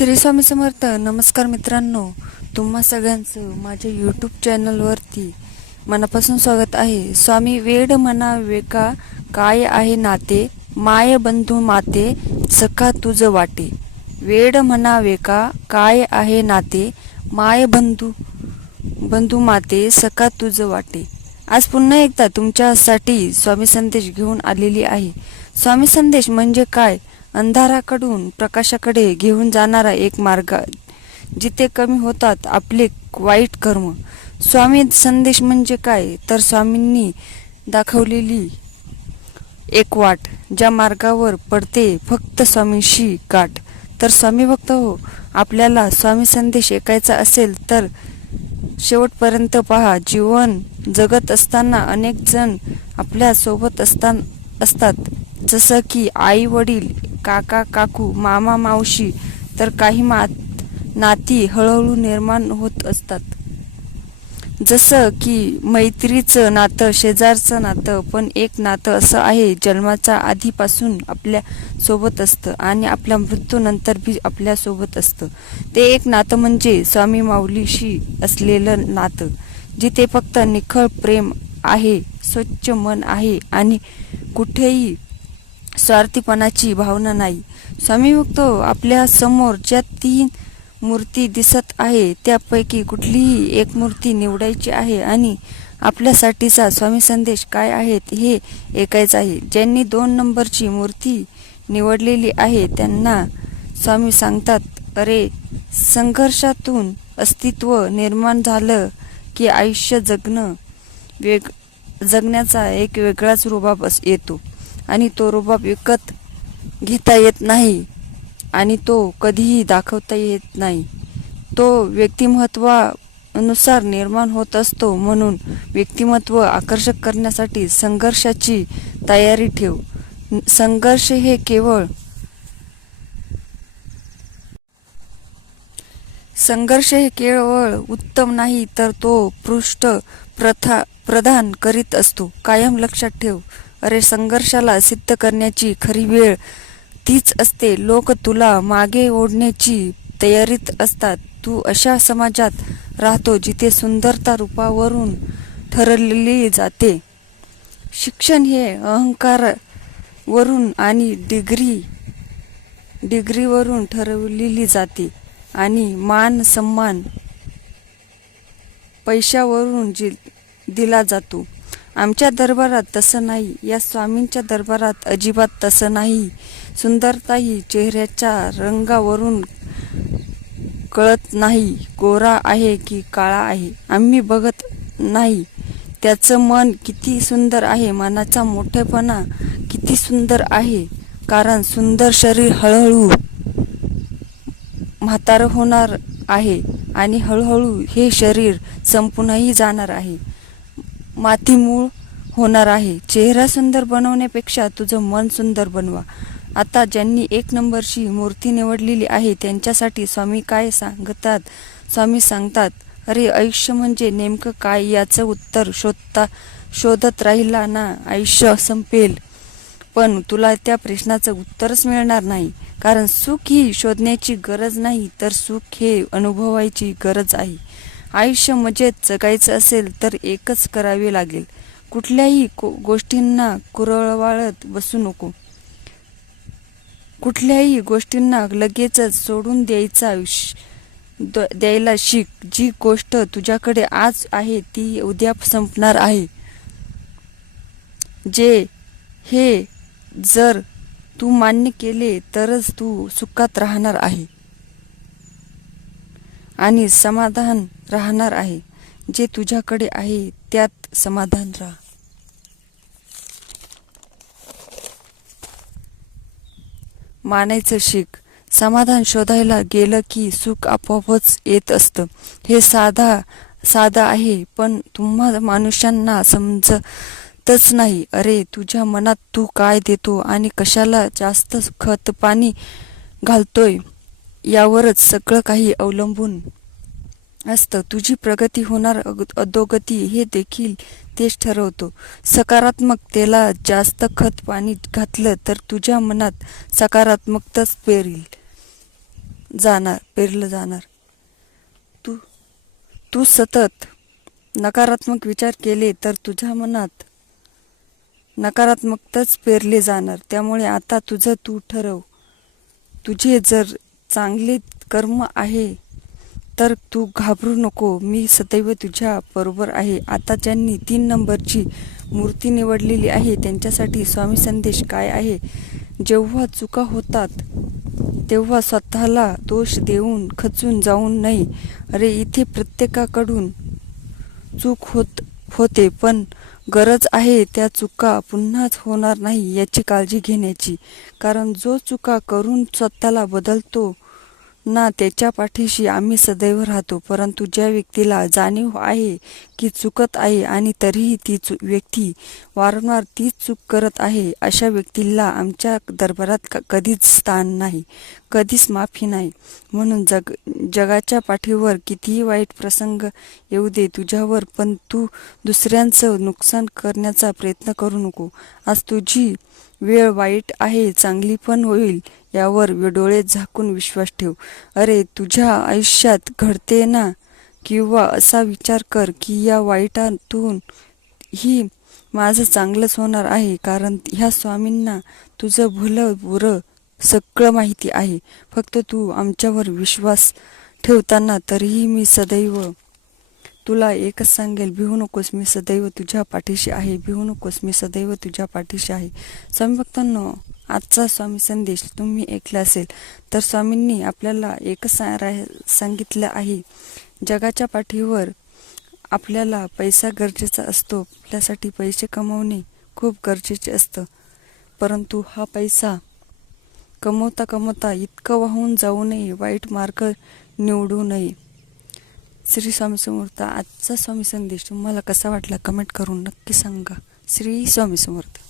श्री स्वामी समर्थ नमस्कार मित्रांनो. तुम्हा सगळ्यांचं माझ्या यूट्यूब चॅनलवरती मनापासून स्वागत आहे. स्वामी वेड मना वेका काय आहे नाते? माय बंधू माते सखा तुझ वाटे. वेड म्हणा वेका काय आहे नाते? माय बंधू बंधू माते सखा तुझ वाटे. आज पुन्हा एकदा तुमच्यासाठी स्वामी संदेश घेऊन आलेली आहे. स्वामी संदेश म्हणजे काय? अंधाराकडून प्रकाशाकडे घेऊन जाणारा एक मार्ग. जिथे कमी होतात आपले वाईट कर्म. स्वामी संदेश म्हणजे काय? तर स्वामींनी दाखवलेली एक वाट. ज्या मार्गावर पडते फक्त स्वामींशी गाठ. तर स्वामी भक्त हो आपल्याला स्वामी संदेश ऐकायचा असेल तर शेवटपर्यंत पहा. जीवन जगत असताना अनेक जण आपल्यासोबत असतात. जसं की आई वडील काका काकू मामा मावशी तर काही मात नाती हळूहळू निर्माण होत असतात. जसं की मैत्रीचं नातं शेजारचं नातं पण एक नातं असं आहे जन्माच्या आधीपासून आपल्यासोबत असतं आणि आपल्या मृत्यूनंतर बी आपल्यासोबत असतं. ते एक नातं म्हणजे स्वामी माऊलीशी असलेलं नातं जिथे फक्त निखळ प्रेम आहे स्वच्छ मन आहे आणि कुठेही स्वार्थीपणाची भावना नाही. स्वामी बघतो आपल्यासमोर ज्या तीन मूर्ती दिसत आहे त्यापैकी कुठलीही एक मूर्ती निवडायची आहे आणि आपल्यासाठीचा स्वामी संदेश काय आहेत हे ऐकायचं आहे. ज्यांनी दोन नंबरची मूर्ती निवडलेली आहे त्यांना स्वामी सांगतात अरे संघर्षातून अस्तित्व निर्माण झालं की आयुष्य जगणं वेग जगण्याचा एक वेगळाच रुबाब अस येतो. आणि तो रुबाब विकत घेता येत नाही आणि तो कधीही दाखवता येत नाही. तो व्यक्तिमत्वानुसार निर्माण होत असतो म्हणून व्यक्तिमत्व आकर्षक करण्यासाठी संघर्षाची तयारी ठेव. संघर्ष हे केवळ संघर्ष हे केवळ उत्तम नाही तर तो पृष्ठ प्रथा प्रदान करीत असतो. कायम लक्षात ठेव. अरे संघर्षाला सिद्ध करण्याची खरी वेळ तीच असते. लोक तुला मागे ओढण्याची तयारीत असतात. तू अशा समाजात राहतो जिथे सुंदरता रूपावरून ठरलेली जाते. शिक्षण हे अहंकारावरून आणि डिग्री डिग्रीवरून ठरवलेली जाते आणि मान सन्मान पैशावरून जि दिला जातो. आमच्या दरबारात तसं नाही. या स्वामींच्या दरबारात अजिबात तसं नाही. सुंदरताही चेहऱ्याच्या रंगावरून कळत नाही गोरा आहे की काळा आहे. आम्ही बघत नाही. त्याचं मन किती सुंदर आहे मनाचा मोठेपणा किती सुंदर आहे. कारण सुंदर शरीर हळूहळू म्हातारं होणार आहे आणि हळूहळू हे शरीर संपूनही जाणार आहे. मातीमूळ होणार आहे. चेहरा सुंदर बनवण्यापेक्षा तुझं मन सुंदर बनवा. आता ज्यांनी एक नंबरची मूर्ती निवडलेली आहे त्यांच्यासाठी स्वामी काय सांगतात? स्वामी सांगतात अरे आयुष्य म्हणजे नेमकं काय? याचं उत्तर शोधता शोधत राहिला ना आयुष्य संपेल. पण तुला त्या प्रश्नाचं उत्तरच मिळणार नाही. कारण सुख ही शोधण्याची गरज नाही तर सुख हे अनुभवायची गरज आहे. आयुष्य मजेत जगायचं असेल तर एकच करावे लागेल. कुठल्याही गोष्टींना कुरळवाळत बसू नको. कुठल्याही गोष्टींना लगेचच सोडून द्यायचा द्यायला शिक. जी गोष्ट तुझ्याकडे आज आहे ती उद्या संपणार आहे. जे हे जर तू मान्य केले तरच तू सुखात राहणार आहे. आणि समाधान राहणार आहे. जे तुझ्याकडे आहे त्यात समाधान राहा. मानायचं शिक. समाधान शोधायला गेलं की सुख आपोआपच येत असतं. हे साधा साधा आहे पण तुम्हा मनुष्यांना समजतच नाही. अरे तुझ्या मनात तू काय देतो आणि कशाला जास्त खत पाणी घालतोय? यावरच सगळं काही अवलंबून असतं. तुझी प्रगती होणार अधोगती हे देखील तेच ठरवतो. सकारात्मकतेला जास्त खत पाणी घातलं तर तुझ्या मनात सकारात्मकताच पेरील. जाणार पेरलं जाणार. तू तू सतत नकारात्मक विचार केले तर तुझ्या मनात नकारात्मकताच पेरले जाणार. त्यामुळे आता तुझं तू ठरव. तुझे जर चांगले कर्म आहे तर तू घाबरू नको. मी सदैव तुझ्या बरोबर आहे. आता ज्यांनी तीन नंबरची मूर्ती निवडलेली आहे त्यांच्यासाठी स्वामी संदेश काय आहे? जेव्हा चुका होतात तेव्हा स्वतःला दोष देऊन खचून जाऊन नये अरे इथे प्रत्येकाकडून चूक होत होते पण गरज आहे त्या चुका पुन्हाच होणार नाही याची काळजी घेण्याची. कारण जो चुका करून स्वतःला बदलतो ना त्याच्या पाठीशी आम्ही सदैव राहतो परंतु ज्या व्यक्तीला जाणीव आहे की चुकत आहे आणि तरीही ती चु व्यक्ती वारंवार तीच चूक करत आहे अशा व्यक्तीला आमच्या दरबारात क- कधीच स्थान नाही कधीच माफी नाही. म्हणून जग जगाच्या पाठीवर कितीही वाईट प्रसंग येऊ दे तुझ्यावर पण तू दुसऱ्यांचं नुकसान करण्याचा प्रयत्न करू नको. आज तुझी वेळ वाईट आहे चांगली पण होईल यावर डोळे झाकून विश्वास ठेव. अरे तुझ्या आयुष्यात घडते ना? किंवा असा विचार कर की या वाईटातून ही माझं चांगलंच होणार आहे कारण ह्या स्वामींना तुझं भलं बुरं सगळं माहिती आहे. फक्त तू आमच्यावर विश्वास ठेवताना तरीही मी सदैव तुला एकच सांगेल भिवू नकोस मी सदैव तुझ्या पाठीशी आहे भिवू नकोस मी सदैव तुझ्या पाठीशी आहे. स्वामी भक्तांनो आजचा स्वामी संदेश तुम्ही ऐकला असेल तर स्वामींनी आपल्याला एकच सांगितलं आहे जगाच्या पाठीवर आपल्याला पैसा गरजेचा असतो आपल्यासाठी पैसे कमवणे खूप गरजेचे असतं. परंतु हा पैसा कमवता कमवता इतकं वाहून जाऊ नये वाईट मार्ग निवडू नये. श्री स्वामी समर्थ आजचा स्वामी संदेश तुम्हाला कसा वाटला कमेंट करून नक्की सांगा. श्री स्वामी समर्थ.